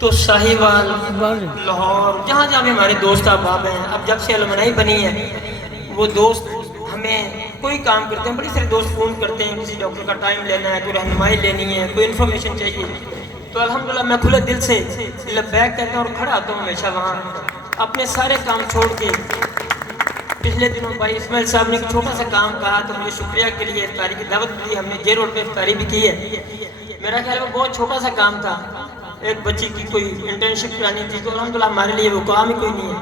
تو साहिवाल, लाहौर, जहाँ जहाँ भी हमारे दोस्त अहबाब हैं, अब जब से अलमनाई बनी है वो दोस्त हमें कोई काम करते हैं, बड़े सारे दोस्त फ़ोन करते हैं, किसी डॉक्टर का टाइम लेना है, कोई रहनुमाई लेनी है, कोई इन्फॉर्मेशन चाहिए, तो अल्हम्दुलिल्लाह मैं खुले दिल से लब्बैक कहता हूँ और खड़ा आता हूँ हमेशा वहाँ, अपने सारे काम छोड़ के। पिछले दिनों भाई इस्माइल साहब ने एक छोटा सा काम कहा तो मुझे शुक्रिया के लिए इफ्तारी की दावत दी, हमने जे रोड पे इफ्तारी भी की है। मेरा ख्याल में बहुत छोटा सा काम था, एक बच्ची की कोई इंटर्नशिप करानी थी, तो अल्हम्दुलिल्लाह हमारे लिए वो काम ही कोई नहीं है,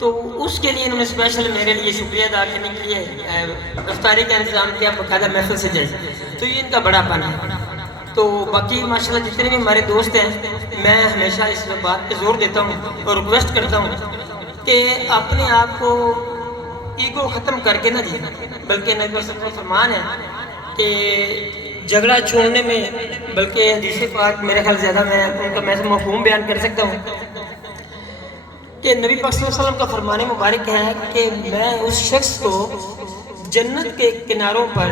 तो उसके लिए इन्होंने स्पेशल मेरे लिए शुक्रिया अदा करने के लिए इफ्तारी का इंतज़ाम किया, बाकायदा महफिल से जाए, तो ये इनका बड़ापन है। तो बाकी माशाल्लाह जितने भी हमारे दोस्त हैं, मैं हमेशा इस बात पे ज़ोर देता हूँ और रिक्वेस्ट करता हूँ कि अपने आप को ईगो ख़त्म करके ना जीना, बल्कि नबी वसल्लम का फरमान है कि झगड़ा छोड़ने में, बल्कि हदीस पाक मेरे ख्याल ज़्यादा मैं उनका मैं मफ़हूम बयान कर सकता हूँ कि नबी पाक सल्लल्लाहु अलैहि वसल्लम का फरमान मुबारक है कि मैं उस शख्स को जन्नत के किनारों पर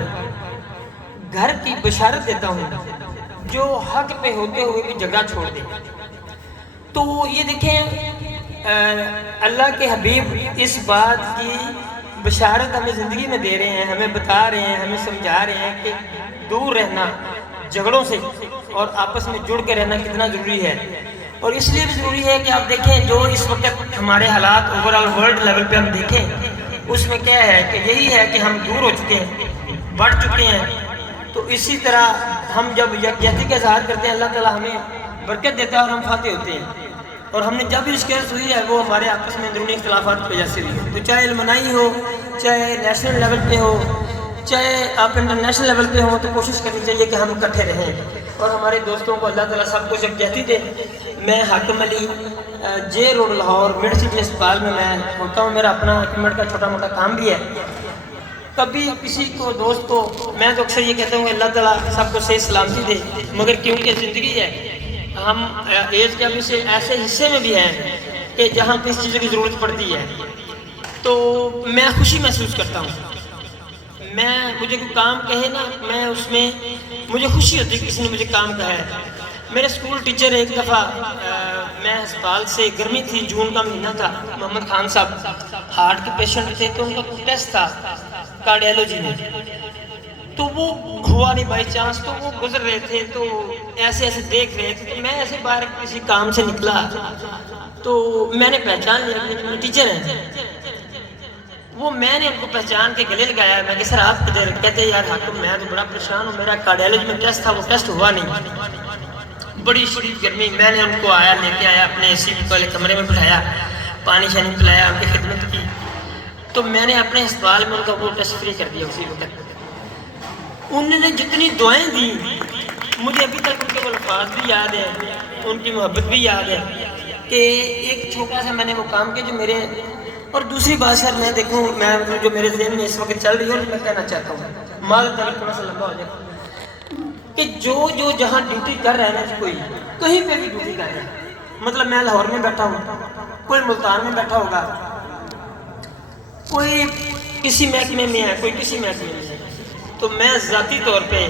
घर की बशारत देता हूँ जो हक पे होते हुए भी झगड़ा छोड़ दे। तो ये देखें अल्लाह के हबीब इस बात की बशारत हमें ज़िंदगी में दे रहे हैं, हमें बता रहे हैं, हमें समझा रहे हैं कि दूर रहना झगड़ों से और आपस में जुड़ के रहना कितना ज़रूरी है। और इसलिए भी ज़रूरी है कि आप देखें जो इस वक्त हमारे हालात ओवरऑल वर्ल्ड लेवल पे हम देखें, उसमें क्या है कि यही है कि हम दूर हो चुके हैं, बढ़ चुके हैं। तो इसी तरह हम जब यकजहती का इज़हार करते हैं, अल्लाह ताला हमें बरकत देता है और हम फाते होते हैं। और हमने जब भी इसकेस हुई है वो हमारे आपस में अंदरूनी इख्तिलाफात की वजह से हुई है, तो चाहे इल्मनाई हो, चाहे नेशनल लेवल पे हो, चाहे आप इंटरनेशनल लेवल पे हो, तो कोशिश करनी चाहिए कि हम इकट्ठे रहें और हमारे दोस्तों को अल्लाह ताला सब कुछ यकजहती दे। मैं हाकिम अली जे रोड लाहौर मिड सिटी अस्पताल में मैं होता हूँ, मेरा अपना एक मिनट का छोटा मोटा काम भी है। कभी किसी को दोस्त को मैं तो अक्सर ये कहता हूँ अल्लाह ताला सबको सही सलामती दे, मगर क्योंकि ज़िंदगी है, हम एज के अभी से ऐसे हिस्से में भी हैं कि जहाँ किसी चीज़ की ज़रूरत पड़ती है, तो मैं खुशी महसूस करता हूँ। मैं मुझे कोई काम कहे ना, मैं उसमें मुझे खुशी होती है कि किसी ने मुझे काम कहा है। मेरे स्कूल टीचर एक दफ़ा मैं अस्पताल से, गर्मी थी, जून का महीना था, मोहम्मद खान साहब हार्ट के पेशेंट थे, तो उनका टेस्ट था कार्डियोलॉजी में, तो वो हुआ नहीं बाई चांस, तो वो गुजर रहे थे, तो ऐसे ऐसे देख रहे थे, तो मैं ऐसे बाहर किसी काम से निकला तो मैंने पहचान लिया कि टीचर हैं। वो मैंने उनको पहचान के गले लगाया, मैं कि सर आप किधर? कहते यार हाकिम मैं तो बड़ा परेशान हूँ, मेरा कार्डियोलॉजी में टेस्ट था, वो टेस्ट हुआ नहीं। बड़ी शदीद गर्मी, मैंने उनको आया लेके आया, अपने एसी वाले कमरे में बिठाया, पानी शानी पिलाया, उनकी खिदमत की, तो मैंने अपने अस्पताल में उनका वो टेस्ट फ्री कर दिया उसी वक्त। उन्होंने जितनी दुआएं दी, मुझे अभी तक उनके वो अल्फाज भी याद है, उनकी मोहब्बत भी याद है कि एक छोटा सा मैंने वो काम किया जो मेरे। और दूसरी बात सर मैं देखूँ, मैं मतलब जो मेरे ज़हन में इस वक्त चल रही है और मैं कहना चाहता हूँ, माल तक थोड़ा सा लंबा हो जाए, कि जो जहाँ ड्यूटी कर रहा है ना, कोई कहीं पे भी ड्यूटी कर रहा है, मतलब मैं लाहौर में बैठा हूँ, कोई मुल्तान में बैठा होगा, कोई किसी महकमे में है, कोई किसी महकमे में है, तो मैं ज़ाती तौर पे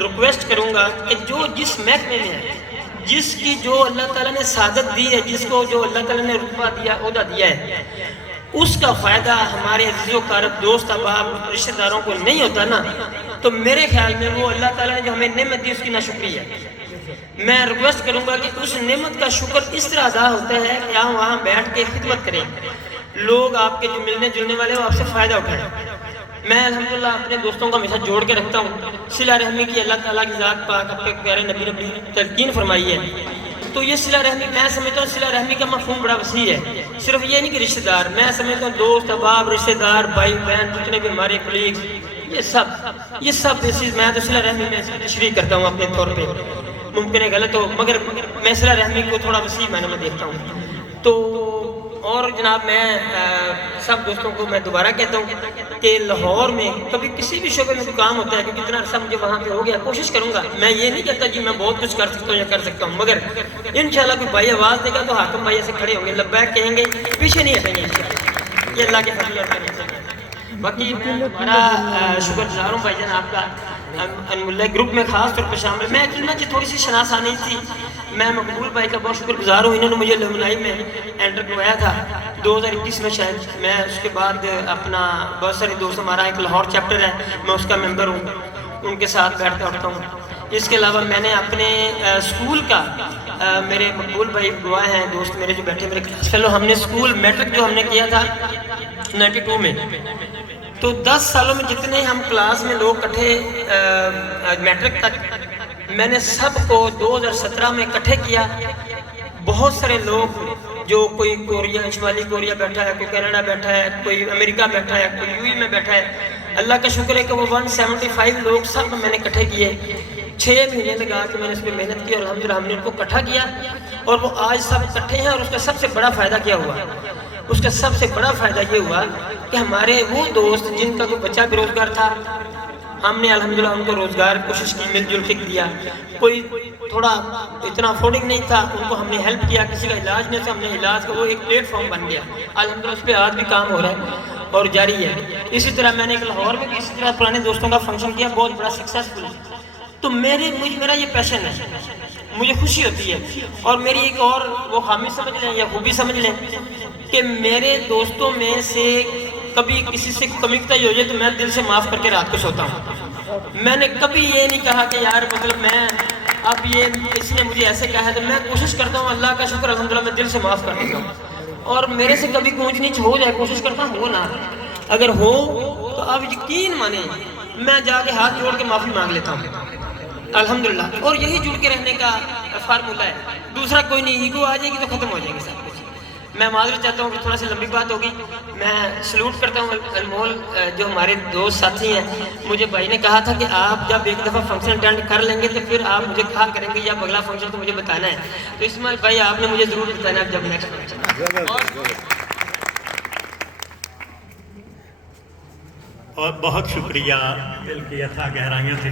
रिक्वेस्ट करूँगा कि जो जिस महकमे में है, जिसकी जो अल्लाह ताला ने सादत दी है, जिसको जो अल्लाह ताला ने रुतबा दिया, ओहदा दिया है, उसका फ़ायदा हमारे अज़ीज़ो कारब दोस्त अहबाब रिश्तेदारों को नहीं होता ना, तो मेरे ख्याल में वो अल्लाह ताला ने जो हमें नेमत दी उसकी नाशुक्री है। मैं रिक्वेस्ट करूँगा कि उस नेमत का शुक्र इस तरह अदा होता है कि आप वहाँ बैठ के खिदमत करें, लोग आपके जो मिलने जुलने वाले वो आपसे फ़ायदा उठाएं। मैं अल्हम्दुलिल्लाह अपने दोस्तों को हमेशा जोड़ के रखता हूँ, सिला रहमी की अल्लाह ताला की ज़ात पाक अपने प्यारे नबी ने तलकीन फरमाई है। तो ये सिला रहमी, मैं समझता हूँ सिला रहमी का मफ़हूम बड़ा वसी है, सिर्फ ये नहीं कि रिश्तेदार, मैं समझता हूँ दोस्त अहबाब रिश्तेदार भाई बहन जितने भी हमारे कलीग, ये सब बेसिस मैं तो सिला रहमी में तशरीह करता हूँ अपने तौर पर। मुमकिन है गलत हो, मगर मैं सिला रहमी को थोड़ा वसी मायने में देखता हूँ। तो और जनाब मैं सब दोस्तों को मैं दोबारा कहता हूँ कि लाहौर में कभी किसी भी शोबे में कोई काम होता है, क्योंकि इतना अर्सा मुझे वहाँ पे हो गया, कोशिश करूँगा, मैं ये नहीं कहता जी मैं बहुत कुछ कर सकता हूँ या कर सकता हूँ, मगर इंशाल्लाह कोई भाई आवाज़ देगा तो हाकिम भाई ऐसे खड़े होंगे, लब्बैक कहेंगे, पीछे नहीं हटेंगे इंशाल्लाह, ये अल्लाह के फजल से। बाकी मैं बड़ा शुक्रगुजार हूँ भाईजान आपका, अनमुल्ला ग्रुप में खास तौर पर शामिल। मैं थोड़ी सी शनासानी थी میں مقبول بھائی کا بہت شکر گزار ہوں، انہوں نے مجھے لمنائی میں انٹر کروایا تھا 2021 میں شاید. میں اس کے بعد اپنا بہت سارے دوست، ہمارا ایک لاہور چیپٹر ہے، میں اس کا ممبر ہوں، ان کے ساتھ بیٹھتا اٹھتا ہوں. اس کے علاوہ میں نے اپنے اسکول کا، میرے مقبول بھائی گواہ ہیں، دوست میرے جو بیٹھے میرے کلاس فیلو، ہم نے اسکول میٹرک جو ہم نے کیا تھا 92 میں، تو 10 سالوں میں جتنے ہم کلاس میں لوگ کٹھے میٹرک تک، میں نے سب کو 2017 میں اکٹھے کیا. بہت سارے لوگ جو کوئی کوریا، شمالی کوریا بیٹھا ہے، کوئی کینیڈا بیٹھا ہے، کوئی امریکہ بیٹھا ہے، کوئی یو میں بیٹھا ہے. اللہ کا شکر ہے کہ وہ 175 لوگ سب میں نے اکٹھے کیے. 6 مہینے لگا کے میں نے اس پہ محنت کی اور الحمدللہ ہم نے ان کو اکٹھا کیا اور وہ آج سب اکٹھے ہیں. اور اس کا سب سے بڑا فائدہ کیا ہوا؟ اس کا سب سے بڑا فائدہ یہ ہوا کہ ہمارے وہ دوست جن کا کوئی بچہ بے روزگار تھا، ہم نے الحمدللہ ان کو روزگار کوشش کی، مل جل کے دیا. کوئی تھوڑا اتنا افورڈنگ نہیں تھا، ان کو ہم نے ہیلپ کیا. کسی کا علاج نہیں تھا، ہم نے علاج کا وہ ایک پلیٹ فارم بن گیا. الحمدللہ اس پہ آج بھی کام ہو رہا ہے اور جاری ہے. اسی طرح میں نے ایک لاہور میں بھی اسی طرح پرانے دوستوں کا فنکشن کیا، بہت بڑا سکسیسفل. تو میرا یہ پیشن ہے، مجھے خوشی ہوتی ہے. اور میری ایک اور وہ خامی سمجھ لیں یا خوبی سمجھ لیں کہ میرے دوستوں میں سے کبھی کسی سے کمی کوتاہی ہو جائے تو میں دل سے معاف کر کے رات کو سوتا ہوں. میں نے کبھی یہ نہیں کہا کہ یار مطلب میں اب یہ اس نے مجھے ایسے کہا ہے، تو میں کوشش کرتا ہوں، اللہ کا شکر الحمدللہ میں دل سے معاف کر دیتا ہوں. اور میرے سے کبھی اونچ نیچ ہو جائے، کوشش کرتا ہوں ہو نہ، اگر ہو تو آپ یقین مانیں میں جا کے ہاتھ جوڑ کے معافی مانگ لیتا ہوں الحمدللہ. اور یہی جڑ کے رہنے کا فارمولہ ہے، دوسرا کوئی نہیں. ایگو آ جائے گی تو ختم ہو جائے گی سب کچھ. میں معذرت چاہتا ہوں کہ تھوڑا سی لمبی بات ہوگی. میں سلوٹ کرتا ہوں انمول جو ہمارے دوست ساتھی ہیں. مجھے بھائی نے کہا تھا کہ آپ جب ایک دفعہ فنکشن اٹینڈ کر لیں گے تو پھر آپ مجھے کہا کریں گے یا اگلا فنکشن تو مجھے بتانا ہے. تو اسماعیل بھائی آپ نے مجھے ضرور بتانا ہے جب نیکسٹ فنکشن. اور بہت شکریہ، دل کی اتھا گہرائیوں سے